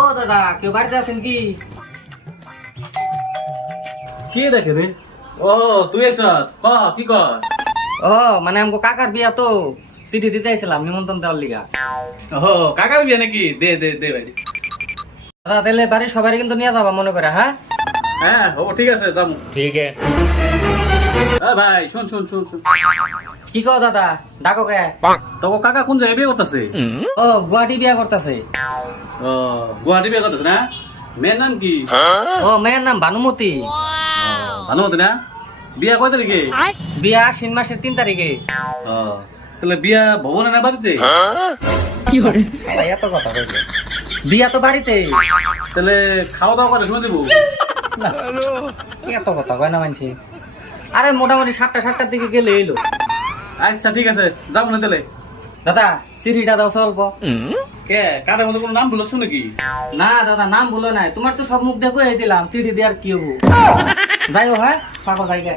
ও দাদা কেউ বাড়িতে আছেন কি? কে দেখে রে? ও তুই এসত ক কি কর? ও মানে আমগো কাকার বিয়া তো, চিঠি দিতে আইছিলাম নিমন্ত্রণ দেওয়ার লিগা। ও কাকার বিয়ে নাকি? দে দে দে ভাই। দাদা তাহলে বাড়ির সবাই কিন্তু নিয়ে যাবা মনে করে, হ্যাঁ? হ্যাঁ ও ঠিক আছে যাবো। ठीक है। ভাই শুন শুন শুন শুন, কি কও দাদা, ডাকো কে? তোকে কাকা কোন জায়গায় বিয়ে করতেছে? ও গুয়াহাটি বিয়া করতেছে। ও গুয়াহাটি বিয়ে করতেছে না? মেয়ের নাম কি? ও মেয়ের নাম ভানুমতি। ভালো হতো না? বিয়া কয় তারিখে? বিয়া আশ্বিন মাসের 3 তারিখে। ও তাহলে বিয়া ভবনে না বাড়িতে? আরে এত কথা কইলে, বিয়া তো বাড়িতে। তাহলে খাওয়া দাওয়া করে শুনে দেবো। না, এত কথা কয় না মানছি। আরে মোটামুটি 7টার দিকে গেলে এলো। আচ্ছা ঠিক আছে যাবো না তাহলে। দাদা চিঠিটা দাও স্বল্প। কে কাটার মধ্যে কোনো নাম ভুলছ নাকি? না দাদা নাম ভুলো নাই, তোমার তো সব মুখ দেখো দিলাম, চিঠি দেওয়ার কি হবো। যাইও হ্যাঁ পাকো যাই গে।